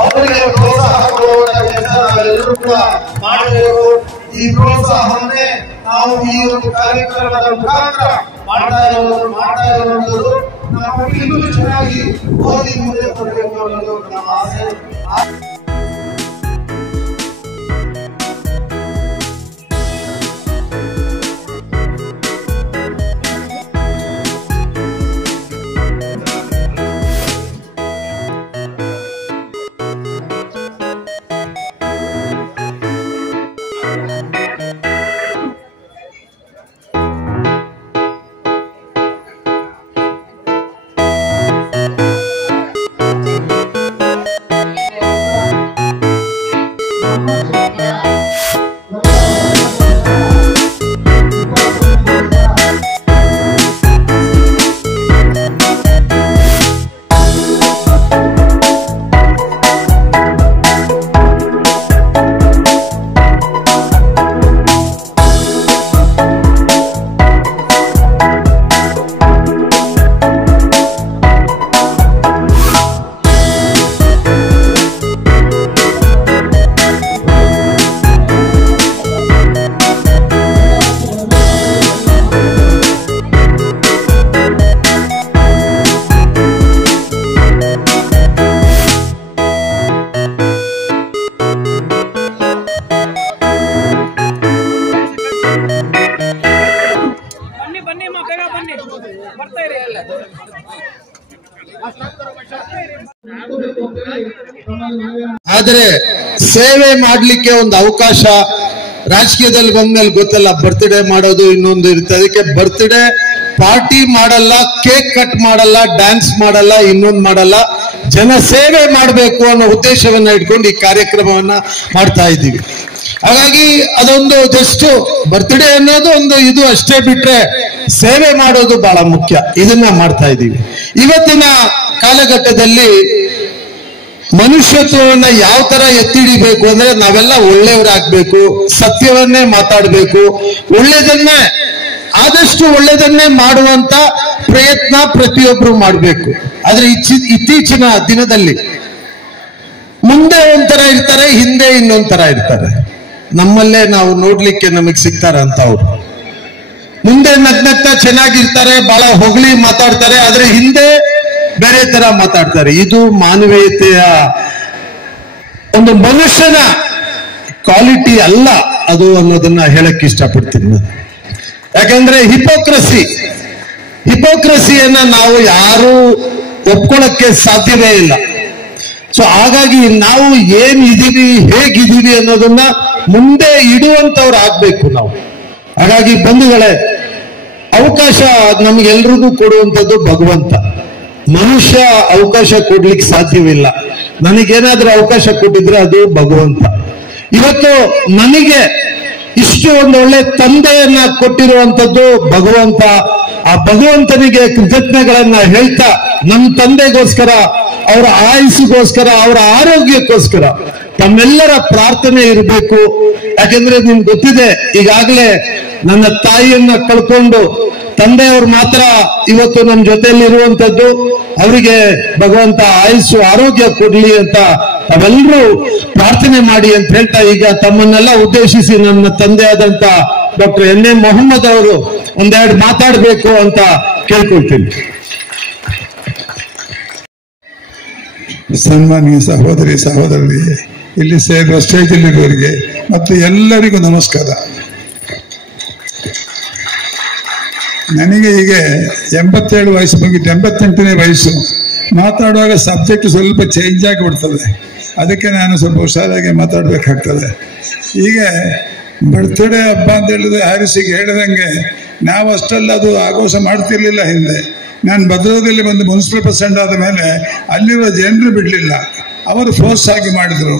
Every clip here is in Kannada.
ಅವರಿಗೆ ಪ್ರೋತ್ಸಾಹ ಕೊಡುವಂತ ಕೆಲಸ ನಾವೆಲ್ಲರೂ ಕೂಡ ಮಾಡಬೇಕು. ಈ ಪ್ರೋತ್ಸಾಹವನ್ನೇ ನಾವು ಈ ಒಂದು ಕಾರ್ಯಕ್ರಮದ ಮುಖಾಂತರ ಮಾಡ್ತಾ ಇರುವಂತದ್ದು. ನಾವು ಇನ್ನೂ ಚೆನ್ನಾಗಿ ಓದಿ ಮುಂದೆ ಕೊಡಬೇಕು ಅನ್ನೋದು ನಮ್ಮ ಆಸೆ. ಆದ್ರೆ ಸೇವೆ ಮಾಡ್ಲಿಕ್ಕೆ ಒಂದು ಅವಕಾಶ ರಾಜಕೀಯದಲ್ಲಿ ಬಂದ್ಮೇಲೆ ಗೊತ್ತಲ್ಲ, ಬರ್ತ್ಡೇ ಮಾಡೋದು ಇನ್ನೊಂದು ಇರುತ್ತೆ. ಅದಕ್ಕೆ ಬರ್ತ್ಡೇ ಪಾರ್ಟಿ ಮಾಡಲ್ಲ, ಕೇಕ್ ಕಟ್ ಮಾಡಲ್ಲ, ಡ್ಯಾನ್ಸ್ ಮಾಡಲ್ಲ, ಇನ್ನೊಂದು ಮಾಡಲ್ಲ, ಜನ ಸೇವೆ ಮಾಡಬೇಕು ಅನ್ನೋ ಉದ್ದೇಶವನ್ನ ಇಟ್ಕೊಂಡು ಈ ಕಾರ್ಯಕ್ರಮವನ್ನ ಮಾಡ್ತಾ ಇದ್ದೀವಿ. ಹಾಗಾಗಿ ಅದೊಂದು ಜಸ್ಟ್ ಬರ್ತ್ಡೇ ಅನ್ನೋದು ಒಂದು ಇದು ಅಷ್ಟೇ, ಬಿಟ್ರೆ ಸೇವೆ ಮಾಡೋದು ಬಹಳ ಮುಖ್ಯ. ಇದನ್ನ ಮಾಡ್ತಾ ಇದ್ದೀವಿ. ಇವತ್ತಿನ ಕಾಲಘಟ್ಟದಲ್ಲಿ ಮನುಷ್ಯತ್ವವನ್ನ ಯಾವ ತರ ಎತ್ತಿಡಿಬೇಕು ಅಂದ್ರೆ ನಾವೆಲ್ಲ ಒಳ್ಳೆಯವರಾಗಬೇಕು, ಸತ್ಯವನ್ನೇ ಮಾತಾಡಬೇಕು, ಆದಷ್ಟು ಒಳ್ಳೆಯದನ್ನೇ ಮಾಡುವಂತ ಪ್ರಯತ್ನ ಪ್ರತಿಯೊಬ್ರು ಮಾಡಬೇಕು. ಆದ್ರೆ ಇತ್ತೀಚಿನ ದಿನದಲ್ಲಿ ಮುಂದೆ ಒಂಥರ ಇರ್ತಾರೆ, ಹಿಂದೆ ಇನ್ನೊಂಥರ ಇರ್ತಾರೆ. ನಮ್ಮಲ್ಲೇ ನಾವು ನೋಡ್ಲಿಕ್ಕೆ ನಮಗೆ ಸಿಗ್ತಾರ ಅಂತ ಅವ್ರು. ಮುಂದೆ ನಗ್ನಗ್ತಾ ಚೆನ್ನಾಗಿರ್ತಾರೆ, ಬಹಳ ಹೊಗಳಿ ಮಾತಾಡ್ತಾರೆ, ಆದ್ರೆ ಹಿಂದೆ ಬೇರೆ ತರ ಮಾತಾಡ್ತಾರೆ. ಇದು ಮಾನವೀಯತೆಯ ಒಂದು ಮನುಷ್ಯನ ಕ್ವಾಲಿಟಿ ಅಲ್ಲ ಅದು ಅನ್ನೋದನ್ನ ಹೇಳಕ್ ಇಷ್ಟಪಡ್ತೀನಿ ನಾನು. ಯಾಕಂದ್ರೆ ಹಿಪೋಕ್ರಸಿಯನ್ನ ನಾವು ಯಾರು ಒಪ್ಕೊಳ್ಳಕ್ಕೆ ಸಾಧ್ಯವೇ ಇಲ್ಲ. ಸೊ ಹಾಗಾಗಿ ನಾವು ಏನಿದೀವಿ, ಹೇಗಿದ್ದೀವಿ ಅನ್ನೋದನ್ನ ಮುಂದೆ ಇಡುವಂತವ್ರು ಆಗ್ಬೇಕು ನಾವು. ಹಾಗಾಗಿ ಬಂಧುಗಳೇ, ಅವಕಾಶ ನಮ್ಗೆಲ್ರಿಗೂ ಕೊಡುವಂಥದ್ದು ಭಗವಂತ. ಮನುಷ್ಯ ಅವಕಾಶ ಕೊಡ್ಲಿಕ್ಕೆ ಸಾಧ್ಯವಿಲ್ಲ. ನನಗೇನಾದ್ರೂ ಅವಕಾಶ ಕೊಟ್ಟಿದ್ರೆ ಅದು ಭಗವಂತ. ಇವತ್ತು ನನಗೆ ಇಷ್ಟು ಒಂದು ಒಳ್ಳೆ ತಂದೆಯನ್ನ ಕೊಟ್ಟಿರುವಂತದ್ದು ಭಗವಂತ. ಆ ಭಗವಂತನಿಗೆ ಕೃತಜ್ಞತೆಗಳನ್ನ ಹೇಳ್ತಾ, ನಮ್ಮ ತಂದೆಗೋಸ್ಕರ, ಅವರ ಆಯುಸ್ಸಿಗೋಸ್ಕರ, ಅವರ ಆರೋಗ್ಯಕ್ಕೋಸ್ಕರ ತಮ್ಮೆಲ್ಲರ ಪ್ರಾರ್ಥನೆ ಇರಬೇಕು. ಯಾಕೆಂದ್ರೆ ನಿಮ್ಗೆ ಗೊತ್ತಿದೆ, ಈಗಾಗಲೇ ನನ್ನ ತಾಯಿಯನ್ನ ಕಳ್ಕೊಂಡು ತಂದೆಯವರು ಮಾತ್ರ ಇವತ್ತು ನಮ್ಮ ಜೊತೆಯಲ್ಲಿ ಇರುವಂತದ್ದು. ಅವರಿಗೆ ಭಗವಂತ ಆಯುಸ್ಸು ಆರೋಗ್ಯ ಕೊಡ್ಲಿ ಅಂತ ತಾವೆಲ್ಲರೂ ಪ್ರಾರ್ಥನೆ ಮಾಡಿ ಅಂತ ಹೇಳ್ತಾ, ಈಗ ತಮ್ಮನ್ನೆಲ್ಲ ಉದ್ದೇಶಿಸಿ ನನ್ನ ತಂದೆ ಆದಂತ ಡಾಕ್ಟರ್ ಎನ್.ಎ. ಮೊಹಮ್ಮದ್ ಅವರು ಒಂದೆರಡು ಮಾತಾಡಬೇಕು ಅಂತ ಕೇಳ್ಕೊಳ್ತೀನಿ. ಸನ್ಮಾನ್ಯ ಸಹೋದರಿ ಸಹೋದರರಿಗೆ, ಇಲ್ಲಿ ಸೇರುವ ಸ್ಟೇಜಲ್ಲಿರುವವರಿಗೆ ಮತ್ತು ಎಲ್ಲರಿಗೂ ನಮಸ್ಕಾರ. ನನಗೆ ಈಗ 87 ವಯಸ್ಸು ಮುಗಿತು, 88ನೇ ವಯಸ್ಸು. ಮಾತಾಡುವಾಗ ಸಬ್ಜೆಕ್ಟ್ ಸ್ವಲ್ಪ ಚೇಂಜ್ ಆಗಿಬಿಡ್ತದೆ. ಅದಕ್ಕೆ ನಾನು ಸ್ವಲ್ಪ ಹುಷಾರಾಗಿ ಮಾತಾಡಬೇಕಾಗ್ತದೆ. ಈಗ ಬರ್ತ್ಡೇ ಹಬ್ಬ ಅಂತ ಹೇಳಿದ್ರೆ ಹ್ಯಾರಿಸಿಗೆ ಹೇಳಿದಂಗೆ ನಾವು ಅಷ್ಟೆಲ್ಲ ಅದು ಆಘೋಷ ಮಾಡ್ತಿರ್ಲಿಲ್ಲ ಹಿಂದೆ. ನಾನು ಭದ್ರದಲ್ಲಿ ಬಂದು ಮುನ್ಸಿಪಲ್ ಪ್ರೆಸಿಡೆಂಟ್ ಆದ ಮೇಲೆ ಅಲ್ಲಿರುವ ಜನರು ಬಿಡಲಿಲ್ಲ, ಅವರು ಫೋರ್ಸ್ ಆಗಿ ಮಾಡಿದ್ರು.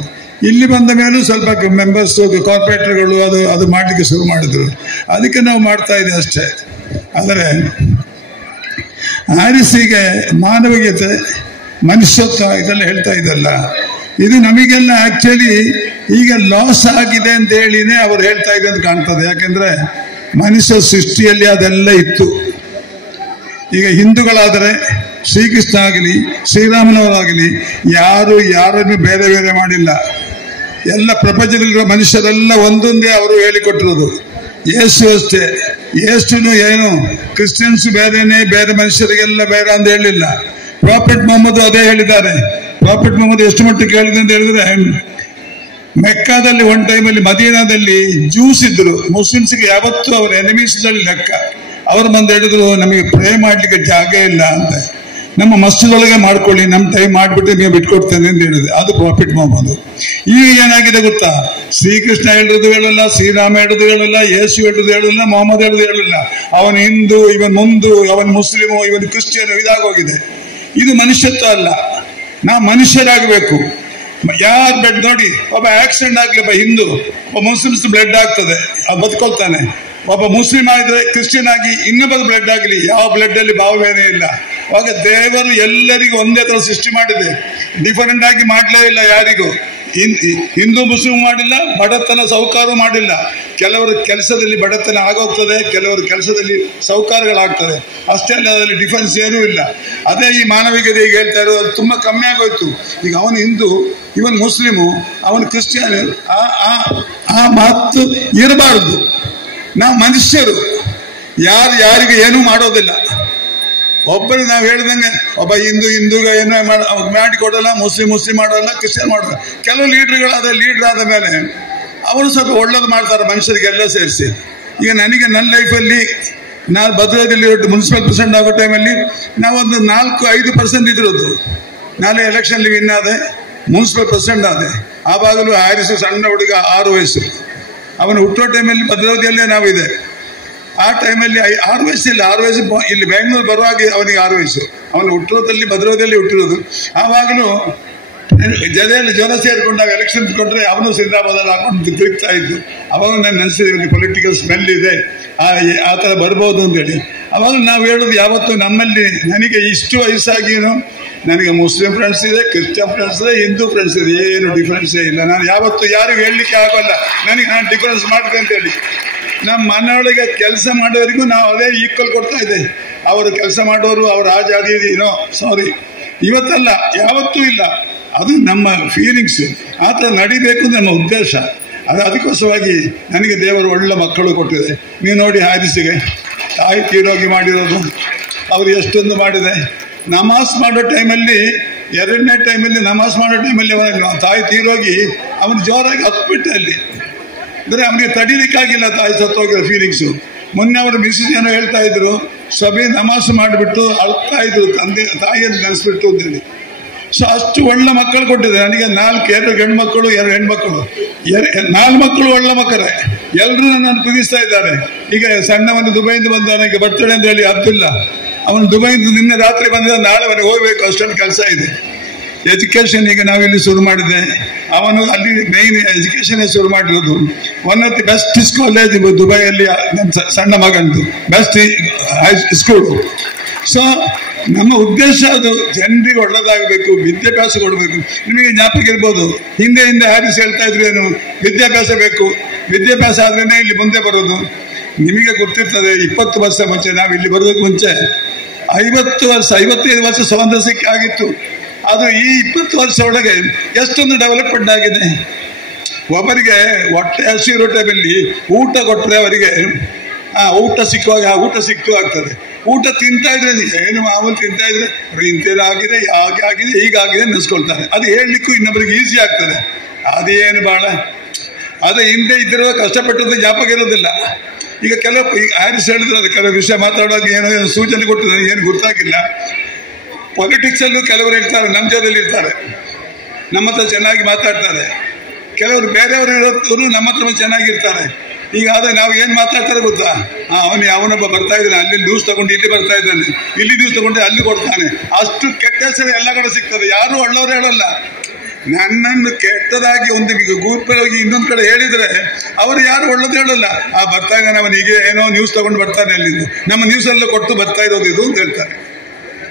ಇಲ್ಲಿ ಬಂದ ಮೇಲೂ ಸ್ವಲ್ಪ ಮೆಂಬರ್ಸ್ ಕಾರ್ಪೊರೇಟರ್ಗಳು ಅದು ಮಾಡಲಿಕ್ಕೆ ಶುರು ಮಾಡಿದ್ರು. ಅದಕ್ಕೆ ನಾವು ಮಾಡ್ತಾ ಇದ್ದೀವಿ ಅಷ್ಟೇ. ಆದರೆ ಆರಿಸಿಗೆ ಮಾನವೀಯತೆ, ಮನುಷ್ಯತ್ವ ಇದೆಲ್ಲ ಹೇಳ್ತಾ ಇದ್ದಲ್ಲ, ಇದು ನಮಗೆಲ್ಲ ಆಕ್ಚುಲಿ ಈಗ ಲಾಸ್ ಆಗಿದೆ ಅಂತ ಹೇಳಿನೇ ಅವರು ಹೇಳ್ತಾ ಇದೆ ಅಂತ ಕಾಣ್ತದೆ. ಯಾಕೆಂದ್ರೆ ಮನುಷ್ಯ ಸೃಷ್ಟಿಯಲ್ಲಿ ಅದೆಲ್ಲ ಇತ್ತು. ಈಗ ಹಿಂದೂಗಳಾದರೆ ಶ್ರೀಕೃಷ್ಣ ಆಗಲಿ ಶ್ರೀರಾಮನವರಾಗಲಿ ಯಾರು ಯಾರನ್ನು ಬೇರೆ ಬೇರೆ ಮಾಡಿಲ್ಲ. ಎಲ್ಲ ಪ್ರಪಂಚದಲ್ಲಿರುವ ಮನುಷ್ಯರೆಲ್ಲ ಒಂದೊಂದೇ ಅವರು ಹೇಳಿಕೊಟ್ಟಿರೋದು. ಯೇಸು ಅಷ್ಟೇ, ಯೇಸುನು ಏನು ಕ್ರಿಶ್ಚಿಯನ್ಸ್ ಬೇರೆನೆ, ಬೇರೆ ಮನುಷ್ಯರಿಗೆಲ್ಲ ಬೇರೆ ಅಂತ ಹೇಳಿಲ್ಲ. ಪ್ರಾಫೆಟ್ ಮೊಹಮ್ಮದ್ ಅದೇ ಹೇಳಿದ್ದಾರೆ. ಪ್ರಾಫೆಟ್ ಮೊಹಮ್ಮದ್ ಎಷ್ಟು ಮಟ್ಟಿಗೆ ಹೇಳಿದೆ ಅಂತ ಹೇಳಿದ್ರೆ, ಮೆಕ್ಕಾದಲ್ಲಿ ಒಂದು ಟೈಮಲ್ಲಿ ಮದೀನಾದಲ್ಲಿ ಜ್ಯೂಸ್ ಇದ್ರು, ಮುಸ್ಲಿಮ್ಸ್ಗೆ ಯಾವತ್ತೂ ಅವರ ಎನಿಮೀಸ್ ಲೆಕ್ಕ. ಅವರು ಬಂದು ಹೇಳಿದ್ರು, ನಮಗೆ ಪ್ರೇ ಮಾಡ್ಲಿಕ್ಕೆ ಜಾಗ ಇಲ್ಲ ಅಂತ, ನಮ್ಮ ಮಸ್ಜಿದ್ ಒಳಗೆ ಮಾಡ್ಕೊಳ್ಳಿ, ನಮ್ಮ ಟೈಮ್ ಮಾಡ್ಬಿಟ್ಟು ನೀವು ಬಿಟ್ಕೊಡ್ತೇನೆ ಅಂತ ಹೇಳಿದೆ. ಅದು ಪ್ರಾಫಿಟ್ ಮೊಹಮ್ಮದ್. ಈಗ ಏನಾಗಿದೆ ಗೊತ್ತಾ, ಶ್ರೀಕೃಷ್ಣ ಹೇಳಿದ್ರು ಹೇಳಲ್ಲ, ಶ್ರೀರಾಮ ಹೇಳಿದ್ರು ಹೇಳಲ್ಲ, ಯೇಸು ಹೇಳಿದ್ರು ಹೇಳಲ್ಲ, ಮೊಹಮ್ಮದ್ ಹೇಳಿದ್ರು ಹೇಳಲ್ಲ. ಅವನು ಹಿಂದೂ, ಇವನ್ ಮುಂದು, ಅವನ್ ಮುಸ್ಲಿಮು, ಇವನ್ ಕ್ರಿಶ್ಚಿಯನ್, ಇದಾಗೋಗಿದೆ. ಇದು ಮನುಷ್ಯತ್ವ ಅಲ್ಲ. ನಾವು ಮನುಷ್ಯರಾಗಬೇಕು. ಯಾರು ಬ್ಲಡ್ ನೋಡಿ, ಒಬ್ಬ ಆಕ್ಸಿಡೆಂಟ್ ಆಗ್ಲಿ, ಒಬ್ಬ ಹಿಂದೂ, ಒಬ್ಬ ಮುಸ್ಲಿಮ್ಸ್ ಬ್ಲಡ್ ಆಗ್ತದೆ, ಅವ್ರು ಬದುಕೊಳ್ತಾನೆ. ಒಬ್ಬ ಮುಸ್ಲಿಂ ಆಗಿದ್ರೆ ಕ್ರಿಶ್ಚಿಯನ್ ಆಗಿ ಇನ್ನೊಬ್ಬ ಬ್ಲಡ್ ಆಗಲಿ, ಯಾವ ಬ್ಲಡ್ ಅಲ್ಲಿ ಭಾವವೇನೇ ಇಲ್ಲ. ಆಗ ದೇವರು ಎಲ್ಲರಿಗೂ ಒಂದೇ ತರ ಸೃಷ್ಟಿ ಮಾಡಿದೆ, ಡಿಫರೆಂಟ್ ಆಗಿ ಮಾಡಲೇ ಇಲ್ಲ ಯಾರಿಗೂ. ಹಿಂದೂ ಮುಸ್ಲಿಂ ಮಾಡಿಲ್ಲ, ಬಡತನ ಸೌಕಾರ ಮಾಡಿಲ್ಲ. ಕೆಲವರು ಕೆಲಸದಲ್ಲಿ ಬಡತನ ಆಗೋಗ್ತದೆ, ಕೆಲವರು ಕೆಲಸದಲ್ಲಿ ಸೌಕಾರಗಳಾಗ್ತದೆ, ಅಷ್ಟೇ ಅಲ್ಲ, ಅದರಲ್ಲಿ ಡಿಫರೆನ್ಸ್ ಏನೂ ಇಲ್ಲ. ಅದೇ ಈ ಮಾನವಿಕತೆ ಈಗ ಹೇಳ್ತಾ ಇರೋದು, ಅದು ತುಂಬ ಕಮ್ಮಿ ಆಗೋಯ್ತು. ಈಗ ಅವನು ಹಿಂದೂ, ಇವನ್ ಮುಸ್ಲಿಮು, ಅವನು ಕ್ರಿಶ್ಚಿಯನ್, ಆ ಮಾತು ಇರಬಾರ್ದು. ನಾವು ಮನುಷ್ಯರು, ಯಾರಿಗೆ ಏನೂ ಮಾಡೋದಿಲ್ಲ. ಒಬ್ಬರು ನಾವು ಹೇಳಿದಂಗೆ ಒಬ್ಬ ಹಿಂದೂಗ ಏನೋ ಮಾಡಿಕೊಡಲ್ಲ, ಮುಸ್ಲಿಂ ಮಾಡೋಲ್ಲ, ಕ್ರಿಶ್ಚಿಯನ್ ಮಾಡೋಲ್ಲ. ಕೆಲವು ಲೀಡರ್ ಆದ ಮೇಲೆ ಅವರು ಸ್ವಲ್ಪ ಒಳ್ಳೇದು ಮಾಡ್ತಾರೆ ಮನುಷ್ಯರಿಗೆಲ್ಲ ಸೇರಿಸಿ. ಈಗ ನನಗೆ ನನ್ನ ಲೈಫಲ್ಲಿ ನಾನು ಭದ್ರಾವತಿಯಲ್ಲಿ ಮುನ್ಸಿಪಲ್ ಪ್ರೆಸಿಡೆಂಟ್ ಆಗೋ ಟೈಮಲ್ಲಿ ನಾವೊಂದು 4-5% ಇದ್ರದ್ದು. ನಾಳೆ ಎಲೆಕ್ಷನ್ಲಿ ವಿನ್ ಆದೆ, ಮುನ್ಸಿಪಲ್ ಪ್ರೆಸಿಡೆಂಟ್ ಆದೆ. ಆವಾಗಲೂ ಹ್ಯಾರಿಸ್ ಸಣ್ಣ ಹುಡುಗ, 6 ವಯಸ್ಸು. ಅವನು ಹುಟ್ಟೋ ಟೈಮಲ್ಲಿ ಭದ್ರಾವತಿಯಲ್ಲೇ ನಾವಿದೆ. ಆ ಟೈಮಲ್ಲಿ 6 ವಯಸ್ಸಿಲ್ಲ, 6 ವಯಸ್ಸು ಇಲ್ಲಿ ಬೆಂಗಳೂರು ಬರುವಾಗ ಅವನಿಗೆ 6 ವಯಸ್ಸು. ಅವನು ಹುಟ್ಟಿರೋದಲ್ಲಿ ಭದ್ರಾವತಿಯಲ್ಲಿ ಹುಟ್ಟಿರೋದು. ಆವಾಗಲೂ ಜೊತೆಯಲ್ಲಿ ಜ್ವರ ಸೇರಿಕೊಂಡಾಗ ಎಲೆಕ್ಷನ್ ಕೊಟ್ಟರೆ ಅವನು ಸಿಂದ್ರಾಬಾದಲ್ಲಿ ಹಾಕೊಂಡು ತಿರುಗ್ತಾ ಇದ್ದು. ಅವಾಗ ನಾನು ನೆನೆಸಿದೆ, ಪೊಲಿಟಿಕಲ್ ಸ್ಮೆಲ್ ಇದೆ, ಆ ಥರ ಬರ್ಬೋದು ಅಂತೇಳಿ. ಅವಾಗ ನಾವು ಹೇಳೋದು ಯಾವತ್ತು ನಮ್ಮಲ್ಲಿ, ನನಗೆ ಇಷ್ಟು ವಯಸ್ಸಾಗಿನೂ ನನಗೆ ಮುಸ್ಲಿಂ ಫ್ರೆಂಡ್ಸ್ ಇದೆ, ಕ್ರಿಶ್ಚಿಯನ್ ಫ್ರೆಂಡ್ಸ್ ಇದೆ, ಹಿಂದೂ ಫ್ರೆಂಡ್ಸ್ ಇದೆ, ಏನು ಡಿಫ್ರೆನ್ಸೇ ಇಲ್ಲ. ನಾನು ಯಾವತ್ತು ಯಾರಿಗೂ ಹೇಳಲಿಕ್ಕೆ ಆಗೋಲ್ಲ ನಾನು ಡಿಫ್ರೆನ್ಸ್ ಮಾಡ್ತೀನಿ ಅಂತೇಳಿ. ನಮ್ಮ ಮನೆಯೊಳಗೆ ಕೆಲಸ ಮಾಡೋರಿಗೂ ನಾವು ಅದೇ ಈಕ್ವಲ್ ಕೊಡ್ತಾ ಇದ್ದೆ. ಅವರು ಕೆಲಸ ಮಾಡೋರು, ಅವ್ರ ಆ ಜಾತಿ ಸಾರಿ, ಇವತ್ತಲ್ಲ, ಯಾವತ್ತೂ ಇಲ್ಲ. ಅದು ನಮ್ಮ ಫೀಲಿಂಗ್ಸ್. ಆ ಥರ ನಡಿಬೇಕು ನಮ್ಮ ಉದ್ದೇಶ. ಅದಕ್ಕೋಸ್ಕರವಾಗಿ ನನಗೆ ದೇವರು ಒಳ್ಳೆ ಮಕ್ಕಳು ಕೊಟ್ಟಿದೆ. ನೀವು ನೋಡಿ, ಹ್ಯಾರಿಸ್ಗೆ ತಾಯಿ ತೀರೋಗಿ ಮಾಡಿರೋದು, ಅವರು ಎಷ್ಟೊಂದು ಮಾಡಿದೆ. ನಮಾಜ್ ಮಾಡೋ ಟೈಮಲ್ಲಿ, 2ನೇ ಟೈಮಲ್ಲಿ ನಮಾಜ್ ಮಾಡೋ ಟೈಮಲ್ಲಿ ಅವನ ತಾಯಿ ತೀರೋಗಿ ಅವನು ಜೋರಾಗಿ ಹತ್ಬಿಟ್ಟೆ ಅಲ್ಲಿ. ಅಂದರೆ ಅವನಿಗೆ ತಡೀಲಿಕ್ಕಾಗಿಲ್ಲ ತಾಯಿ ಸತ್ತೋಗಿರೋ ಫೀಲಿಂಗ್ಸು. ಮೊನ್ನೆ ಅವರು ಮಿಸ್ಸಸ್ ಏನೋ ಹೇಳ್ತಾ ಇದ್ರು, ಸಭೆ ನಮಾಜ್ ಮಾಡಿಬಿಟ್ಟು ಅಳ್ತಾ ಇದ್ರು, ತಾಯಿಯನ್ನು ನೆನೆಸ್ಬಿಟ್ಟು ಅಂತೇಳಿ. ಸೊ ಅಷ್ಟು ಒಳ್ಳೆ ಮಕ್ಕಳು ಕೊಟ್ಟಿದೆ ನನಗೆ. 2 ಗಂಡು ಮಕ್ಕಳು, 2 ಹೆಣ್ಮಕ್ಕಳು, 4 ಮಕ್ಕಳು ಒಳ್ಳೆ ಮಕ್ಕಳೇ. ಎಲ್ಲರೂ ನನ್ನನ್ನು ಪ್ರೀತಿಸ್ತಾ ಇದ್ದಾರೆ. ಈಗ ಸಣ್ಣವನು ದುಬೈಯಿಂದ ಬಂದ, ನನಗೆ ಬರ್ತಡೆ ಅಂತ ಹೇಳಿ ಅಬ್ದುಲ್ಲಾ, ಅವನು ದುಬೈಯಿಂದ ನಿನ್ನೆ ರಾತ್ರಿ ಬಂದ, ನಾಳೆ ಅವನಿಗೆ ಹೋಗ್ಬೇಕು, ಅಷ್ಟೊಂದು ಕೆಲಸ ಇದೆ. ಎಜುಕೇಶನ್ ಈಗ ನಾವಿಲ್ಲಿ ಶುರು ಮಾಡಿದೆ. ಅವನು ಅಲ್ಲಿ ಮೇನ್ ಎಜುಕೇಶನ್ ಶುರು ಮಾಡಿರೋದು. One of the best college ದುಬೈಯಲ್ಲಿ ನಮ್ಮ ಸಣ್ಣ ಮಗಂದು ಬೆಸ್ಟ್ ಸ್ಕೂಲು. ಸೊ ನಮ್ಮ ಉದ್ದೇಶ ಅದು ಜನರಿಗೆ ಒಳ್ಳೆದಾಗಬೇಕು, ವಿದ್ಯಾಭ್ಯಾಸ ಕೊಡಬೇಕು. ನಿಮಗೆ ಜ್ಞಾಪಕ ಇರ್ಬೋದು, ಹಿಂದೆ ಹ್ಯಾರಿಸ್ ಹೇಳ್ತಾ ಇದ್ರು, ಏನು ವಿದ್ಯಾಭ್ಯಾಸ ಬೇಕು, ವಿದ್ಯಾಭ್ಯಾಸ ಆದ್ರೇನೆ ಇಲ್ಲಿ ಮುಂದೆ ಬರೋದು. ನಿಮಗೆ ಗೊತ್ತಿರ್ತದೆ, 20 ವರ್ಷ ಮುಂಚೆ, ನಾವು ಇಲ್ಲಿ ಬರೋದಕ್ಕೆ ಮುಂಚೆ 55 ವರ್ಷ ಸ್ವಾತಂತ್ರ್ಯ ಸಿಕ್ಕಿ ಆಗಿತ್ತು. ಅದು ಈ 20 ವರ್ಷ ಒಳಗೆ ಎಷ್ಟೊಂದು ಡೆವಲಪ್ಮೆಂಟ್ ಆಗಿದೆ. ಒಬ್ಬರಿಗೆ ಹೊಟ್ಟೆ ಹಸಿರೋ ಟೈಮಲ್ಲಿ ಊಟ ಕೊಟ್ಟರೆ ಅವರಿಗೆ ಊಟ ಸಿಕ್ಕುವಾಗ ಊಟ ಸಿಕ್ತು ಆಗ್ತದೆ. ಊಟ ತಿಂತಾ ಇದ್ರೆ, ಏನು ಮಾಮೂಲು ತಿಂತಾ ಇದ್ರೆ ಇಂತೇನಾಗಿದೆ, ಹಾಗೆ ಆಗಿದೆ, ಹೀಗಾಗಿದೆ ನೆನೆಸ್ಕೊಳ್ತಾರೆ. ಅದು ಹೇಳಲಿಕ್ಕೂ ಇನ್ನೊಬ್ಬರಿಗೆ ಈಸಿ ಆಗ್ತದೆ. ಅದೇನು ಭಾಳ ಅದು ಹಿಂದೆ ಇದ್ದಿರುವ ಕಷ್ಟಪಟ್ಟದ್ದು ಜ್ಞಾಪಕ ಇರೋದಿಲ್ಲ. ಈಗ ಈಗ ಹ್ಯಾರಿಸ್ ಹೇಳಿದ್ರೆ, ಅದು ಕೆಲವು ವಿಷಯ ಮಾತಾಡುವಾಗ ಏನೋ ಸೂಚನೆ ಕೊಟ್ಟು ನನಗೇನು ಗೊತ್ತಾಗಿಲ್ಲ. ಪೊಲಿಟಿಕ್ಸಲ್ಲೂ ಕೆಲವರು ಇರ್ತಾರೆ, ನಮ್ಮ ಜೊತೆಲಿ ಇರ್ತಾರೆ, ನಮ್ಮ ಹತ್ರ ಚೆನ್ನಾಗಿ ಮಾತಾಡ್ತಾರೆ. ಕೆಲವರು ಬೇರೆಯವರು ಇರೋರು ನಮ್ಮ ಹತ್ರ ಚೆನ್ನಾಗಿರ್ತಾರೆ. ಈಗ ಆದರೆ ನಾವು ಏನು ಮಾತಾಡ್ತಾರೆ ಗೊತ್ತಾ, ಅವನೊಬ್ಬ ಬರ್ತಾ ಇದ್ದಾನೆ, ಅಲ್ಲಿ ನ್ಯೂಸ್ ತಗೊಂಡು ಇಲ್ಲಿ ಬರ್ತಾ ಇದ್ದಾನೆ, ಇಲ್ಲಿ ನ್ಯೂಸ್ ತಗೊಂಡು ಅಲ್ಲಿ ಕೊಡ್ತಾನೆ. ಅಷ್ಟು ಕೆಟ್ಟ ಹೆಸರು ಎಲ್ಲ ಕಡೆ ಸಿಗ್ತದೆ. ಯಾರು ಒಳ್ಳೆಯವರು ಹೇಳಲ್ಲ. ನನ್ನನ್ನು ಕೆಟ್ಟದಾಗಿ ಒಂದು ಗೂರ್ಪಲ್ಲಿ ಇನ್ನೊಂದು ಕಡೆ ಹೇಳಿದರೆ ಅವರು ಯಾರು ಒಳ್ಳೇದು ಹೇಳಲ್ಲ. ಬರ್ತಾ ಇದ್ದಾನೆ, ಅವನಿಗೆ ಏನೋ ನ್ಯೂಸ್ ತಗೊಂಡು ಬರ್ತಾನೆ, ಅಲ್ಲಿಂದ ನಮ್ಮ ನ್ಯೂಸೆಲ್ಲ ಕೊಟ್ಟು ಬರ್ತಾ ಇರೋದು ಇದು ಅಂತ ಹೇಳ್ತಾರೆ.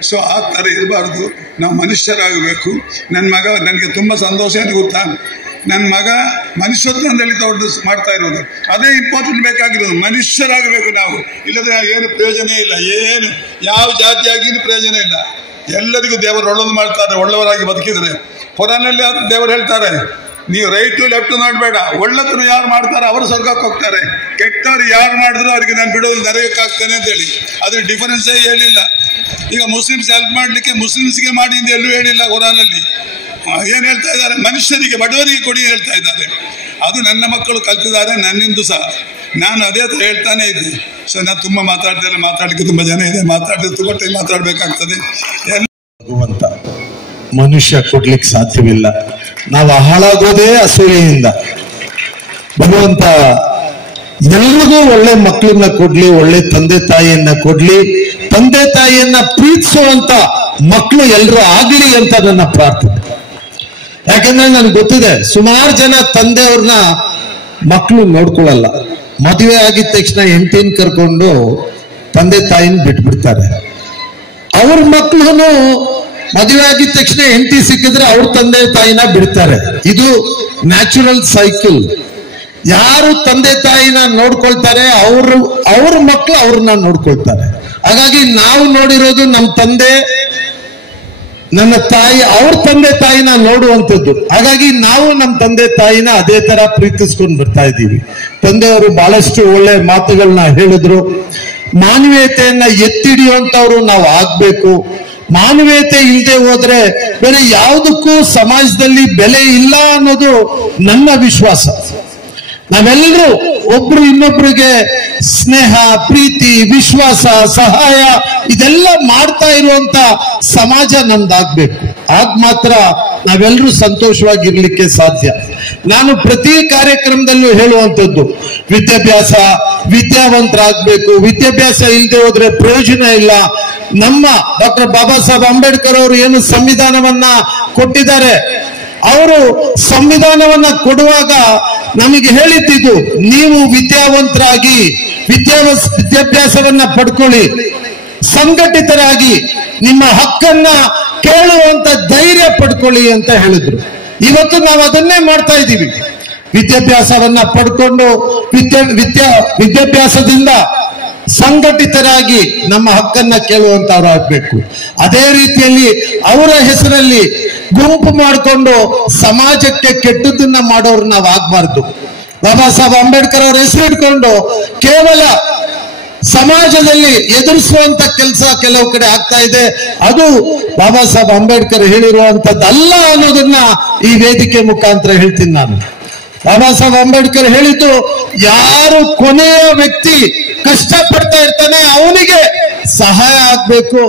ಸೊ ಆ ಥರ ಇರಬಾರ್ದು. ನಾವು ಮನುಷ್ಯರಾಗಬೇಕು. ನನ್ನ ಮಗ, ನನಗೆ ತುಂಬ ಸಂತೋಷ ಅಂತ ಗೊತ್ತಾ, ನನ್ನ ಮಗ ಮನುಷ್ಯತ್ವ ಅಂತ ಹೇಳಿ ಮಾಡ್ತಾ ಇರೋದು. ಅದೇ ಇಂಪಾರ್ಟೆಂಟ್ ಬೇಕಾಗಿರೋದು. ಮನುಷ್ಯರಾಗಬೇಕು ನಾವು, ಇಲ್ಲದ್ರೆ ಏನು ಪ್ರಯೋಜನ ಇಲ್ಲ. ಏನು ಯಾವ ಜಾತಿಯಾಗಿಯೂ ಪ್ರಯೋಜನ ಇಲ್ಲ. ಎಲ್ಲರಿಗೂ ದೇವರು ಒಳ್ಳೇದು ಮಾಡ್ತಾರೆ, ಒಳ್ಳೆಯವರಾಗಿ ಬದುಕಿದ್ರೆ. ಪುರಾಣಲ್ಲಿ ದೇವರು ಹೇಳ್ತಾರೆ, ನೀವು ರೈಟು ಲೆಫ್ಟ್ ನೋಡಬೇಡ, ಒಳ್ಳೆತನ ಯಾರು ಮಾಡ್ತಾರೆ ಅವರು ಸ್ವರ್ಗಕ್ಕೆ ಹೋಗ್ತಾರೆ, ಕೆಟ್ಟವ್ರು ಯಾರು ಮಾಡಿದ್ರು ಅವರಿಗೆ ನಾನು ಬಿಡೋದು ನರಕಕ್ಕಾಗ್ತಾನೆ ಅಂತ ಹೇಳಿ. ಅದ್ರ ಡಿಫರೆನ್ಸೇ ಹೇಳಿಲ್ಲ. ಈಗ ಮುಸ್ಲಿಮ್ಸ್ ಹೆಲ್ಪ್ ಮಾಡಲಿಕ್ಕೆ ಮುಸ್ಲಿಮ್ಸ್ಗೆ ಮಾಡಿ ಅಂತ ಎಲ್ಲೂ ಹೇಳಿಲ್ಲ ಕುರಾನಲ್ಲಿ. ಏನು ಹೇಳ್ತಾ ಇದ್ದಾರೆ, ಮನುಷ್ಯರಿಗೆ ಬಡವರಿಗೆ ಕೊಡಿ ಹೇಳ್ತಾ ಇದ್ದಾರೆ. ಅದು ನನ್ನ ಮಕ್ಕಳು ಕಲ್ತಿದ್ದಾರೆ, ನನ್ನಿಂದು ಸಹ. ನಾನು ಅದೇ ಥರ ಹೇಳ್ತಾನೆ ಇದ್ದೆ. ಸೊ ನಾನು ತುಂಬ ಮಾತಾಡಲಿಕ್ಕೆ ತುಂಬ ಜನ ಇದೆ, ಮಾತಾಡಿದ್ರೆ ತುಂಬ ಟೈಮ್ ಮಾತಾಡಬೇಕಾಗ್ತದೆ. ಭಗವಂತ ಮನುಷ್ಯ ಕೊಡ್ಲಿಕ್ಕೆ ಸಾಧ್ಯವಿಲ್ಲ. ನಾವು ಹಾಳಾಗೋದೇ ಅಸೂಯೆಯಿಂದ. ಭಗವಂತ ಎಲ್ರಿಗೂ ಒಳ್ಳೆ ಮಕ್ಕಳನ್ನ ಕೊಡ್ಲಿ, ಒಳ್ಳೆ ತಂದೆ ತಾಯಿಯನ್ನ ಕೊಡ್ಲಿ, ತಂದೆ ತಾಯಿಯನ್ನ ಪ್ರೀತಿಸುವಂತ ಮಕ್ಕಳು ಎಲ್ಲರೂ ಆಗ್ಲಿ ಅಂತ ನನ್ನ ಪ್ರಾರ್ಥನೆ. ಯಾಕಂದ್ರೆ ನನ್ಗೆ ಗೊತ್ತಿದೆ, ಸುಮಾರು ಜನ ತಂದೆಯವ್ರನ್ನ ಮಕ್ಕಳು ನೋಡ್ಕೊಳ್ಳಲ್ಲ. ಮದುವೆ ಆಗಿದ ತಕ್ಷಣ ಹೆಂಡತಿನ ಕರ್ಕೊಂಡು ತಂದೆ ತಾಯಿನ ಬಿಟ್ಬಿಡ್ತಾರೆ. ಅವ್ರ ಮಕ್ಕಳು ಮದುವೆ ಆಗಿದ ತಕ್ಷಣ ಹೆಂಡತಿ ಸಿಕ್ಕಿದ್ರೆ ಅವ್ರ ತಂದೆ ತಾಯಿನ ಬಿಡ್ತಾರೆ. ಇದು ನ್ಯಾಚುರಲ್ ಸೈಕಲ್. ಯಾರು ತಂದೆ ತಾಯಿನ ನೋಡ್ಕೊಳ್ತಾರೆ ಅವ್ರ ಮಕ್ಕಳು ಅವ್ರನ್ನ ನೋಡ್ಕೊಳ್ತಾರೆ. ಹಾಗಾಗಿ ನಾವು ನೋಡಿರೋದು ನಮ್ಮ ತಂದೆ, ನನ್ನ ತಾಯಿ ಅವ್ರ ತಂದೆ ತಾಯಿನ ನೋಡುವಂಥದ್ದು. ಹಾಗಾಗಿ ನಾವು ನಮ್ಮ ತಂದೆ ತಾಯಿನ ಅದೇ ತರ ಪ್ರೀತಿಸ್ಕೊಂಡು ಬರ್ತಾ ಇದ್ದೀವಿ. ತಂದೆಯವರು ಬಹಳಷ್ಟು ಒಳ್ಳೆ ಮಾತುಗಳನ್ನ ಹೇಳಿದ್ರು. ಮಾನವೀಯತೆಯನ್ನ ಎತ್ತಿಡಿಯುವಂತವ್ರು ನಾವು ಆಗ್ಬೇಕು. ಮಾನವೀಯತೆ ಇಲ್ಲದೆ ಹೋದ್ರೆ ಬೇರೆ ಯಾವುದಕ್ಕೂ ಸಮಾಜದಲ್ಲಿ ಬೆಲೆ ಇಲ್ಲ ಅನ್ನೋದು ನನ್ನ ವಿಶ್ವಾಸ. ನಾವೆಲ್ಲರೂ ಒಬ್ರು ಇನ್ನೊಬ್ರಿಗೆ ಸ್ನೇಹ, ಪ್ರೀತಿ, ವಿಶ್ವಾಸ, ಸಹಾಯ ಇದೆಲ್ಲ ಮಾಡ್ತಾ ಇರುವಂತ ಸಮಾಜ ನಮ್ದಾಗ್ಬೇಕು. ಆಗ ಮಾತ್ರ ನಾವೆಲ್ಲರೂ ಸಂತೋಷವಾಗಿರ್ಲಿಕ್ಕೆ ಸಾಧ್ಯ. ನಾನು ಪ್ರತಿ ಕಾರ್ಯಕ್ರಮದಲ್ಲೂ ಹೇಳುವಂಥದ್ದು, ವಿದ್ಯಾವಂತರಾಗಬೇಕು. ವಿದ್ಯಾಭ್ಯಾಸ ಇಲ್ಲದೆ ಹೋದ್ರೆ ಪ್ರಯೋಜನ ಇಲ್ಲ. ನಮ್ಮ ಡಾಕ್ಟರ್ ಬಾಬಾ ಸಾಹೇಬ್ ಅಂಬೇಡ್ಕರ್ ಅವರು ಏನು ಸಂವಿಧಾನವನ್ನ ಕೊಟ್ಟಿದ್ದಾರೆ, ಅವರು ಸಂವಿಧಾನವನ್ನ ಕೊಡುವಾಗ ನಮಗೆ ಹೇಳಿದ್ದು, ನೀವು ವಿದ್ಯಾವಂತರಾಗಿ ವಿದ್ಯಾಭ್ಯಾಸವನ್ನ ಪಡ್ಕೊಳ್ಳಿ, ಸಂಘಟಿತರಾಗಿ ನಿಮ್ಮ ಹಕ್ಕನ್ನ ಕೇಳುವಂತ ಧೈರ್ಯ ಪಡ್ಕೊಳ್ಳಿ ಅಂತ ಹೇಳಿದ್ರು. ಇವತ್ತು ನಾವು ಅದನ್ನೇ ಮಾಡ್ತಾ ಇದ್ದೀವಿ. ವಿದ್ಯಾಭ್ಯಾಸವನ್ನ ಪಡ್ಕೊಂಡು ವಿದ್ಯಾಭ್ಯಾಸದಿಂದ ಸಂಘಟಿತರಾಗಿ ನಮ್ಮ ಹಕ್ಕನ್ನ ಕೇಳುವಂತವರಾಗಬೇಕು. ಅದೇ ರೀತಿಯಲ್ಲಿ ಅವರ ಹೆಸರಲ್ಲಿ ಗುಂಪು ಮಾಡಿಕೊಂಡು ಸಮಾಜಕ್ಕೆ ಕೆಟ್ಟದನ್ನ ಮಾಡೋರು ನಾವು ಆಗ್ಬಾರ್ದು. ಬಾಬಾ ಸಾಹೇಬ್ ಅಂಬೇಡ್ಕರ್ ಅವರ ಹೆಸರಿಟ್ಕೊಂಡು ಕೇವಲ ಸಮಾಜದಲ್ಲಿ ಎದುರಿಸುವಂತ ಕೆಲಸ ಕೆಲವು ಕಡೆ ಆಗ್ತಾ ಇದೆ. ಅದು ಬಾಬಾ ಸಾಹೇಬ್ ಅಂಬೇಡ್ಕರ್ ಹೇಳಿರುವಂತದ್ದಲ್ಲ ಅನ್ನೋದನ್ನ ಈ ವೇದಿಕೆ ಮುಖಾಂತರ ಹೇಳ್ತೀನಿ ನಾನು. ಬಾಬಾ ಸಾಹೇಬ್ ಅಂಬೇಡ್ಕರ್ ಹೇಳಿದ್ದು, ಯಾರು ಕೊನೆಯ ವ್ಯಕ್ತಿ ಕಷ್ಟಪಡ್ತಾ ಇರ್ತಾನೆ ಅವನಿಗೆ ಸಹಾಯ ಆಗ್ಬೇಕು.